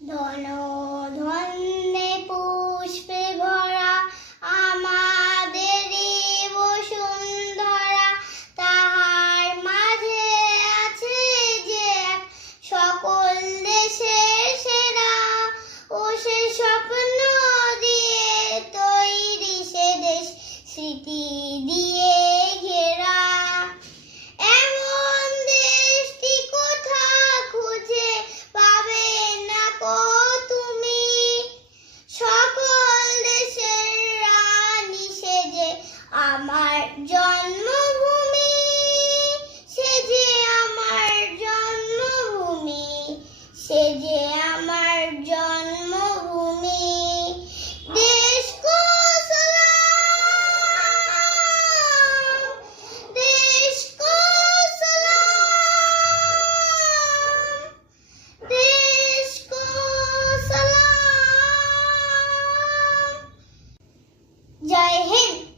ধন ধন্যে পুষ্পে ভরা আমাদের বসুন্ধরা, তাহার মাঝে আছে যে এক সকল দেশের সেরা, ও সে স্বপ্ন দিয়ে তৈরি সে দেশ, স্মৃতি দিয়ে ঘেরা। এমন দেশটি কোথা খুঁজে পাবে না কো তুমি, সকল দেশের রানী সে যে আমার জন্মভূমি, সে যে আমার জন্মভূমি, সে যে আমার জন্মভূমি। দেশ কো সালাম, দেশ কো সালাম, দেশ কো সালাম। জয় হিন্দ।